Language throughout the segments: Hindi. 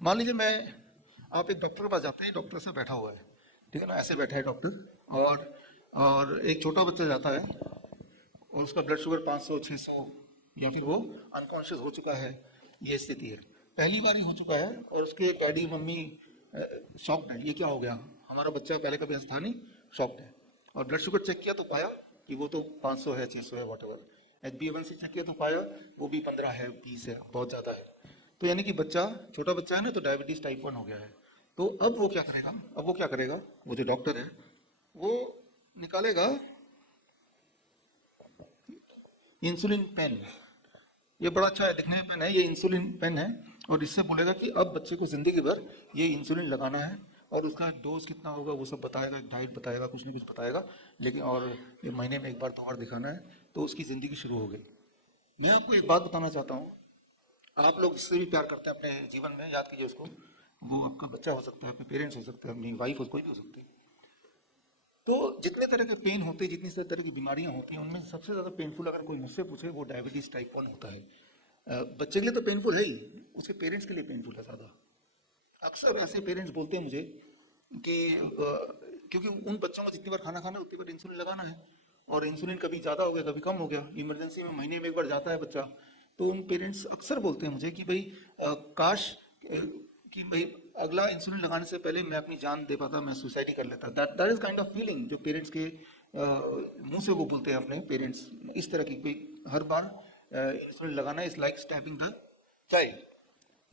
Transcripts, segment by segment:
मान लीजिए मैं, आप एक डॉक्टर के पास जाते हैं, डॉक्टर से बैठा हुआ है, ठीक है ना, ऐसे बैठा है डॉक्टर, और एक छोटा बच्चा जाता है और उसका ब्लड शुगर 500 600, या फिर वो अनकॉन्शियस हो चुका है, ये स्थिति है, पहली बार ही हो चुका है, और उसके डैडी मम्मी शॉक्ड है, ये क्या हो गया, हमारा बच्चा पहले कभी ऐसा था नहीं, शॉक्ड है। और ब्लड शुगर चेक किया तो पाया कि वो तो 500 है 600 है वॉट एवर। HbA1c चेक किया तो पाया वो भी 15 है 20 है, बहुत ज़्यादा है। तो यानी कि बच्चा, छोटा बच्चा है ना, तो डायबिटीज टाइप 1 हो गया है। तो अब वो क्या करेगा, वो जो डॉक्टर है वो निकालेगा इंसुलिन पेन। ये बड़ा अच्छा है, दिखने में पेन है, ये इंसुलिन पेन है, और इससे बोलेगा कि अब बच्चे को जिंदगी भर ये इंसुलिन लगाना है, और उसका डोज कितना होगा वो सब बताएगा, डाइट बताएगा, कुछ ना कुछ बताएगा, लेकिन और ये महीने में एक बार 2 बार दिखाना है, तो उसकी ज़िंदगी शुरू हो गई। मैं आपको एक बात बताना चाहता हूँ, आप लोग इससे भी प्यार करते हैं अपने जीवन में, याद कीजिए उसको, वो आपका बच्चा हो सकता है, अपने पेरेंट्स हो सकते हैं, अपनी वाइफ हो, कोई भी हो सकती है। तो जितने तरह के पेन होते हैं, जितनी तरह की बीमारियां होती हैं, उनमें सबसे ज़्यादा पेनफुल अगर कोई मुझसे पूछे, वो डायबिटीज़ टाइप 1 होता है। बच्चे के लिए तो पेनफुल है ही, उसके पेरेंट्स के लिए पेनफुल है ज़्यादा। अक्सर ऐसे पेरेंट्स बोलते हैं मुझे कि क्योंकि उन बच्चों को जितनी बार खाना खाना है उतनी बार इंसुलिन लगाना है, और इंसुलिन कभी ज़्यादा हो गया कभी कम हो गया, इमरजेंसी में महीने में एक बार जाता है बच्चा। तो उन पेरेंट्स अक्सर बोलते हैं मुझे कि भाई काश कि भाई अगला इंसुलिन लगाने से पहले मैं अपनी जान दे पाता, मैं सुसाइड ही कर लेता। That is kind of feeling जो पेरेंट्स के मुंह से वो बोलते हैं अपने पेरेंट्स, इस तरह की कोई हर बार इंसुलिन लगाना is like stabbing the child.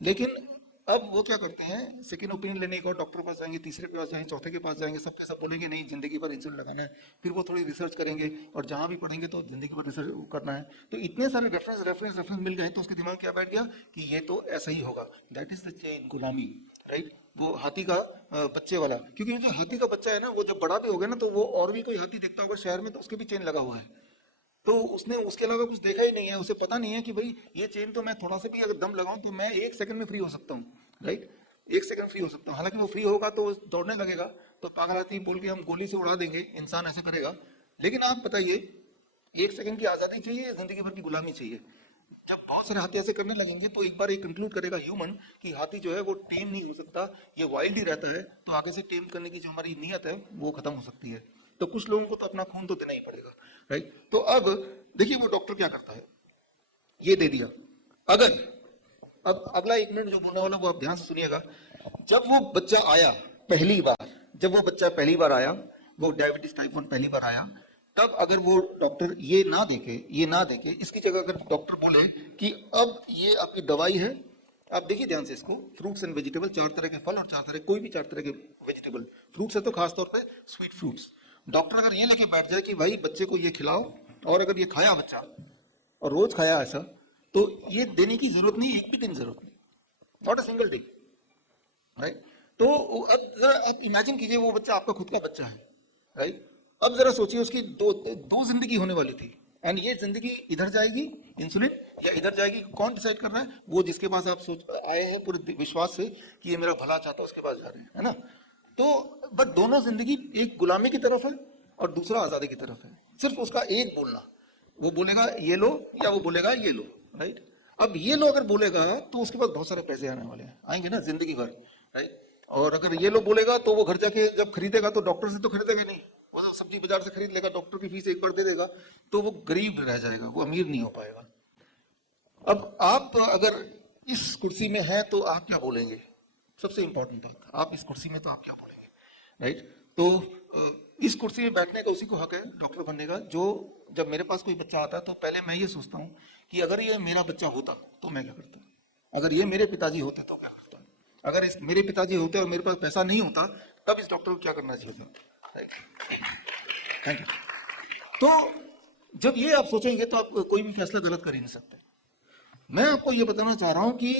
लेकिन अब वो क्या करते हैं, सेकंड ओपिनियन लेने एक और डॉक्टर के पास जाएंगे, तीसरे के पास जाएंगे, चौथे के पास जाएंगे, सबके सब बोलेंगे नहीं जिंदगी भर इंसुलिन लगाना है। फिर वो थोड़ी रिसर्च करेंगे, और जहां भी पढ़ेंगे तो जिंदगी भर रिसर्च करना है। तो इतने सारे रेफरेंस रेफरेंस रेफरेंस मिल गए, तो उसके दिमाग में क्या बैठ गया कि ये तो ऐसा ही होगा। दैट इज द चेन गुलामी, राइट। वो हाथी का बच्चे वाला, क्योंकि जो हाथी का बच्चा है ना, वो जब बड़ा भी हो गया ना, तो वो और भी कोई हाथी देखता होगा शहर में, तो उसके भी चेन लगा हुआ है। तो उसने उसके अलावा कुछ देखा ही नहीं है, उसे पता नहीं है कि भाई ये चेन तो मैं थोड़ा सा भी अगर दम लगाऊं तो मैं 1 सेकंड में फ्री हो सकता हूँ, राइट। 1 सेकंड फ्री हो सकता हूँ। हालांकि वो फ्री होगा तो वो दौड़ने लगेगा, तो पागलाती बोल के हम गोली से उड़ा देंगे, इंसान ऐसे करेगा। लेकिन आप बताइए, 1 सेकंड की आजादी चाहिए, जिंदगी भर की गुलामी चाहिए? जब बहुत सारे हाथी ऐसे करने लगेंगे तो एक बार ये कंक्लूड करेगा ह्यूमन कि हाथी जो है वो टेम नहीं हो सकता, ये वाइल्ड ही रहता है, तो आगे से टेम करने की जो हमारी नीयत है वो खत्म हो सकती है। तो कुछ लोगों को तो अपना खून तो देना ही पड़ेगा, राइट। तो अब देखिए वो डॉक्टर क्या करता है, ये दे दिया। अगर अब अगला 1 मिनट जो बोलने वाला वो आप ध्यान से सुनिएगा। जब वो बच्चा आया पहली बार, जब वो बच्चा पहली बार आया, वो डायबिटीज टाइप 1 पहली बार आया, तब अगर वो डॉक्टर ये ना देखे, इसकी जगह अगर डॉक्टर बोले कि अब ये आपकी दवाई है, आप देखिए ध्यान से इसको, फ्रूट्स एंड वेजिटेबल, 4 तरह के फल और 4 तरह, कोई भी 4 तरह के वेजिटेबल, फ्रूट्स है तो खासतौर पे स्वीट फ्रूट्स। डॉक्टर अगर ये लेके बैठ जाए कि भाई बच्चे को ये खिलाओ, और अगर ये खाया बच्चा और रोज खाया ऐसा, तो ये देने की जरूरत नहीं, एक भी दिन जरूरत नहीं, not a single day, right. तो अब जरा आप इमेजिन कीजिए वो बच्चा आपका खुद का बच्चा है, राइट। अब जरा सोचिए उसकी दो दो जिंदगी होने वाली थी, एंड ये जिंदगी इधर जाएगी इंसुलिन, या इधर जाएगी, कौन डिसाइड कर रहा है? वो जिसके पास आप सोच आए हैं पूरे विश्वास से कि ये मेरा भला चाहता है, उसके पास जा रहे हैं, है ना। तो बट दोनों जिंदगी, एक गुलामी की तरफ है और दूसरा आजादी की तरफ है। सिर्फ उसका एक बोलना, वो बोलेगा ये लो या वो बोलेगा ये लो, राइट। अब ये लो अगर बोलेगा तो उसके पास बहुत सारे पैसे आने वाले हैं, आएंगे ना जिंदगी भर, राइट। और अगर ये लो बोलेगा तो वो घर जाके जब खरीदेगा तो डॉक्टर से तो खरीदेगा नहीं, वो तो सब्जी बाजार से खरीद लेगा, डॉक्टर की फीस एक बार दे देगा, तो वो गरीब रह जाएगा, वो अमीर नहीं हो पाएगा। अब आप अगर इस कुर्सी में हैं तो आप क्या बोलेंगे? सबसे इंपॉर्टेंट बात, आप इस कुर्सी में तो आप क्या बोलेंगे, राइट। तो इस कुर्सी में बैठने का उसी को हक है डॉक्टर बनने का, जो जब मेरे पास कोई बच्चा आता है तो पहले मैं ये सोचता हूँ कि अगर ये मेरा बच्चा होता तो मैं क्या करता, अगर ये मेरे पिताजी होते तो क्या करता, अगर इस मेरे पिताजी होते और मेरे पास पैसा नहीं होता तब इस डॉक्टर को क्या करना चाहिए था, राइट। Thank you. तो जब ये आप सोचेंगे तो आप कोई भी फैसला गलत कर ही नहीं सकते। मैं आपको ये बताना चाह रहा हूं कि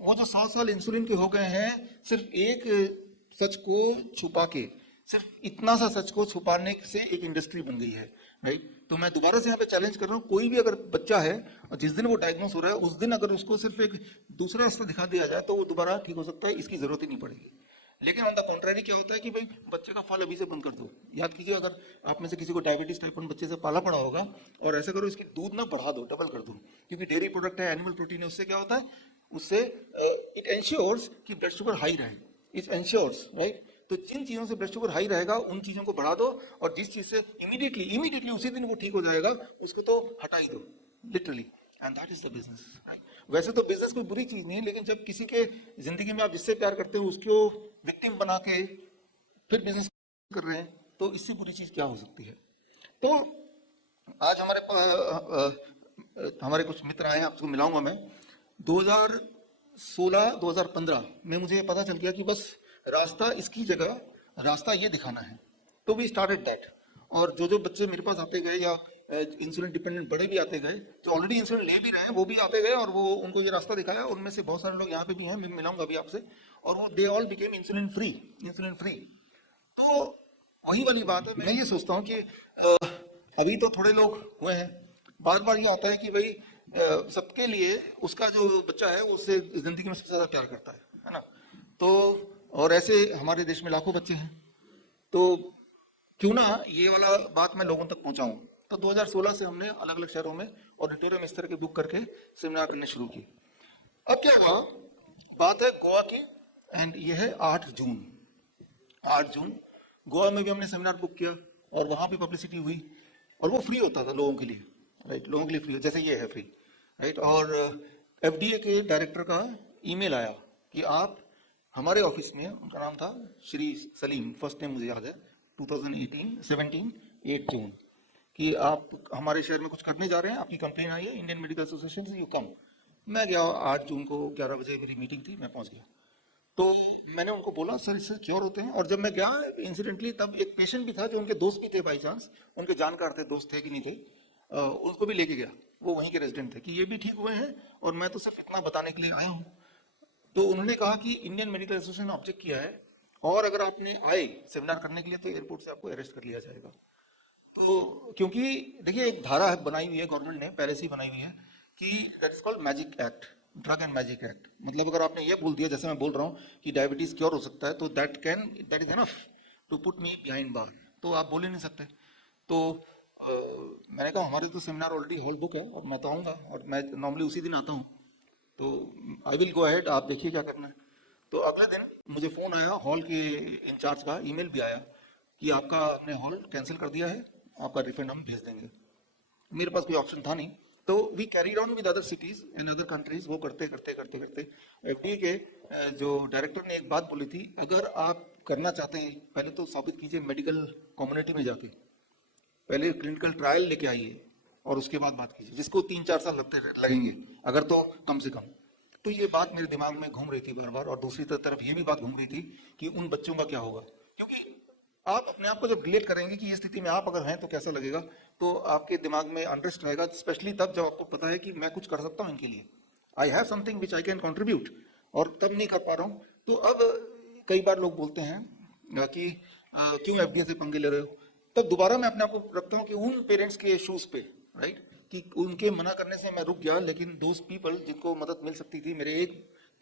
वो जो 100 साल इंसुलिन के हो गए हैं, सिर्फ एक सच को छुपा के, सिर्फ इतना सा सच को छुपाने से एक इंडस्ट्री बन गई है, राइट। तो मैं दोबारा से यहाँ पे चैलेंज कर रहा हूँ, कोई भी अगर बच्चा है और जिस दिन वो डायग्नोस हो रहा है उस दिन अगर उसको सिर्फ एक दूसरा रास्ता दिखा दिया जाए तो वो दोबारा ठीक हो सकता है, इसकी जरूरत ही नहीं पड़ेगी, लेकिन ऑन द कॉन्ट्ररी क्या होता है कि भाई बच्चे का फल अभी से बंद कर दो। याद कीजिए, अगर आप में से किसी को डायबिटीज टाइप 1 बच्चे से पाला पड़ा होगा, और ऐसा करो इसकी दूध ना बढ़ा दो, डबल कर दो, क्योंकि डेयरी प्रोडक्ट है, एनिमल प्रोटीन है, उससे क्या होता है, उससे इट एंश्योर्स कि ब्लड शुगर हाई रहे, इट एंश्योर्स, राइट। तो जिन चीजों से ब्लड शुगर हाई रहेगा उन चीजों को बढ़ा दो, और जिस चीज से इमीडिएटली उसी दिन वो ठीक हो जाएगा उसको तो हटा ही दो, literally. And that is the business. वैसे तो बिजनेस कोई बुरी चीज नहीं है, लेकिन जब किसी के जिंदगी में आप जिससे प्यार करते हो उसको विक्टिम बना के फिर बिजनेस कर रहे हैं, तो इससे बुरी चीज क्या हो सकती है। तो आज हमारे कुछ मित्र आए हैं, आपको मिलाऊंगा मैं। 2016-2015 में मुझे ये पता चल गया कि बस रास्ता इसकी जगह रास्ता ये दिखाना है, तो वी स्टार्टेड दैट। और जो जो बच्चे मेरे पास आते गए या इंसुलिन डिपेंडेंट बड़े भी आते गए, जो ऑलरेडी इंसुलिन ले भी रहे हैं वो भी आते गए, और वो उनको ये रास्ता दिखाया। उनमें से बहुत सारे लोग यहाँ पे भी हैं, मैं मिलाऊंगा अभी आपसे, और वो they all became insulin free, insulin free. तो वही वाली बात है, मैं ये सोचता हूँ कि अभी तो थोड़े लोग हुए हैं, बार बार ये आता है कि भाई सबके लिए उसका जो बच्चा है वो उससे जिंदगी में सबसे ज्यादा प्यार करता है ना। तो और ऐसे हमारे देश में लाखों बच्चे हैं, तो क्यों ना ये वाला बात मैं लोगों तक पहुंचाऊं। तो 2016 से हमने अलग अलग शहरों में ऑडिटोरियम इस तरह के बुक करके सेमिनार करने शुरू किए। अब क्या हुआ, बात है गोवा की, एंड ये है 8 जून। 8 जून गोवा में भी हमने सेमिनार बुक किया, और वहां भी पब्लिसिटी हुई, और वो फ्री होता था लोगों के लिए, राइट, लोगों के लिए फ्री, जैसे ये है फ्री, राइट। और एफडीए के डायरेक्टर का ईमेल आया कि आप हमारे ऑफिस में, उनका नाम था श्री सलीम, फर्स्ट नेम मुझे याद है, 2017 8 जून, कि आप हमारे शहर में कुछ करने जा रहे हैं, आपकी कंप्लेन आई है इंडियन मेडिकल एसोसिएशन से, यू कम। मैं गया, 8 जून को 11 बजे मेरी मीटिंग थी, मैं पहुंच गया। तो मैंने उनको बोला सर इससे क्योर होते हैं। और जब मैं गया इंसिडेंटली, तब एक पेशेंट भी था जो उनके दोस्त भी थे, बाई चांस उनके जानकार थे, दोस्त थे कि नहीं थे, उसको भी लेके गया, वो वहीं के रेजिडेंट थे, कि ये भी ठीक हुए हैं और मैं तो सिर्फ इतना बताने के लिए आया हूँ। तो उन्होंने कहा कि इंडियन मेडिकल एसोसिएशन ने ऑब्जेक्ट किया है, और अगर आपने आए सेमिनार करने के लिए तो एयरपोर्ट से आपको अरेस्ट कर लिया जाएगा। तो क्योंकि देखिए एक धारा है बनाई हुई है गवर्नमेंट ने, पहले से ही बनाई हुई है, कि that's called magic act, drug and magic act. मतलब अगर आपने ये बोल दिया, जैसे मैं बोल रहा हूँ कि डायबिटीज क्योर हो सकता है, तो that is enough to put me behind bars, तो आप बोल ही नहीं सकते। तो मैंने कहा हमारे तो सेमिनार ऑलरेडी हॉल बुक है, और मैं तो आऊँगा, और मैं नॉर्मली उसी दिन आता हूँ, तो आई विल गो अहेड, आप देखिए क्या करना है। तो अगले दिन मुझे फ़ोन आया हॉल के इंचार्ज का, ईमेल भी आया कि आपका हमने हॉल कैंसिल कर दिया है, आपका रिफंड हम भेज देंगे। मेरे पास कोई ऑप्शन था नहीं, तो we carry on with other cities and other countries. वो करते करते करते करते एफडीए के जो डायरेक्टर ने एक बात बोली थी, अगर आप करना चाहते हैं पहले तो साबित कीजिए मेडिकल कम्युनिटी में जाके, पहले क्लिनिकल ट्रायल लेके आइए, और उसके बाद बात कीजिए, जिसको 3-4 साल लगेंगे अगर, तो कम से कम। तो ये बात मेरे दिमाग में घूम रही थी बार बार, और दूसरी तरफ ये भी बात घूम रही थी कि उन बच्चों का क्या होगा, क्योंकि आप अपने आप को जब रिलेट करेंगे कि ये स्थिति में आप अगर हैं तो कैसा लगेगा, तो आपके दिमाग में अनरेस्ट रहेगा, स्पेशली तब जब आपको पता है कि मैं कुछ कर सकता हूँ इनके लिए, I have something which I can contribute, और तब नहीं कर पा रहा हूँ। तो अब कई बार लोग बोलते हैं कि क्यों एफडीए से पंगे ले रहे हो, तब दोबारा मैं अपने आप को रखता हूँ कि उन पेरेंट्स के शूज पे, राइट, कि उनके मना करने से मैं रुक गया, लेकिन दोज पीपल जिनको मदद मिल सकती थी मेरे एक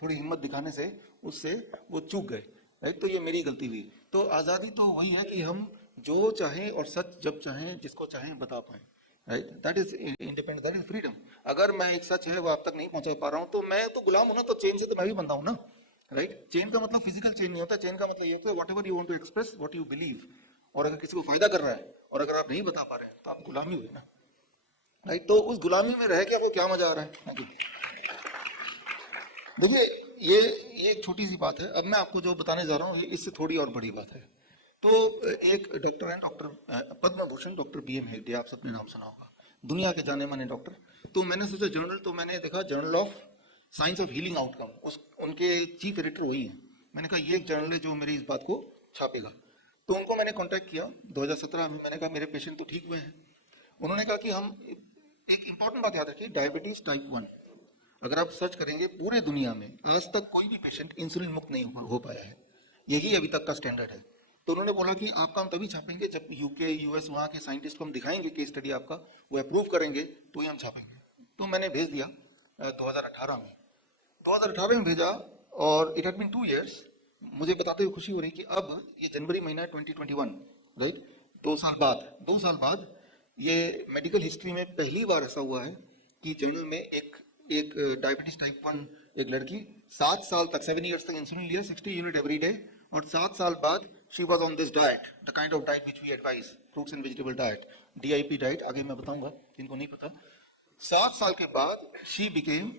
थोड़ी हिम्मत दिखाने से, उससे वो चूक गए, राइट। तो ये मेरी गलती हुई। तो आज़ादी तो वही है कि हम जो चाहें और सच जब चाहें जिसको चाहें बता पाएं, right, that is independence, that is freedom. अगर मैं एक सच है वो आप तक नहीं पहुंचा पा रहा हूं, तो मैं तो गुलाम हूं ना, तो चेन से तो मैं भी बंधा हूं ना, राइट। चेन का मतलब फिजिकल चेन नहीं होता, चेन का मतलब ये होता है whatever you want to express, what you believe, और अगर किसी को फायदा कर रहा है और अगर आप नहीं बता पा रहे हैं तो आप गुलामी हुए ना, राइट। तो उस गुलामी में रह के आपको क्या मजा आ रहा है। देखिए ये एक छोटी सी बात है, अब मैं आपको जो बताने जा रहा हूँ इससे थोड़ी और बड़ी बात है। तो एक डॉक्टर हैं, doctor Padma Bhushan doctor BM Hegde, आप सबने नाम सुना होगा, दुनिया के जाने माने डॉक्टर। तो मैंने सोचा जर्नल, तो मैंने देखा journal of science of healing outcome, उस उनके चीफ एडिटर वही हैं। मैंने कहा ये एक जर्नल है जो मेरी इस बात को छापेगा। तो उनको मैंने कांटेक्ट किया 2017 में, मैंने कहा मेरे पेशेंट तो ठीक हुए हैं। उन्होंने कहा कि हम, एक इंपॉर्टेंट बात याद रखिए, डायबिटीज टाइप 1 अगर आप सर्च करेंगे पूरे दुनिया में आज तक कोई भी पेशेंट इंसुलिन मुक्त नहीं हो पाया है, यही अभी तक का स्टैंडर्ड है। तो उन्होंने बोला कि आपका हम तभी छापेंगे जब यूके यूएस वहाँ के साइंटिस्ट को हम दिखाएंगे केस स्टडी आपका, वो अप्रूव करेंगे तो ही हम छापेंगे। तो मैंने भेज दिया 2018 में भेजा, और इट हैड बीन 2 years, मुझे बताते हुए खुशी हो रही कि अब ये जनवरी महीना है 2021, राइट, 2 साल बाद ये मेडिकल हिस्ट्री में पहली बार ऐसा हुआ है कि जर्नल में एक एक डायबिटीज टाइप 1 एक लड़की 7 साल तक 7 years तक इंसुलिन लिया 60 यूनिट एवरी डे, और 7 साल बाद she was on this diet, the kind of diet which we advise, fruits and vegetable diet, DIP diet, आगे मैं बताऊंगा जिनको नहीं पता। 7 साल के बाद शी बिकेम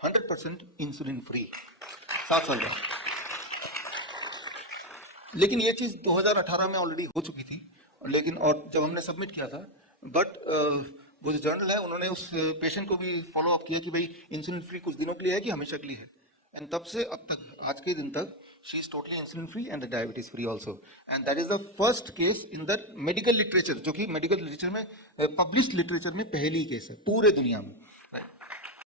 100% इंसुलिन फ्री, 7 साल बाद। लेकिन ये चीज 2018 में ऑलरेडी हो चुकी थी, लेकिन और जब हमने सबमिट किया था, बट वो जो जर्नल है उन्होंने उस पेशेंट को भी फॉलो अप किया कि भाई इंसुलिन फ्री कुछ दिनों के लिए है कि हमेशा के लिए है, एंड तब से अब तक आज के दिन तक she is totally insulin free and diabetes free also, and that is the first case in the medical literature, जो कि मेडिकल लिटरेचर में पब्लिश्ड लिटरेचर में पहली केस है पूरे दुनिया में, राइट।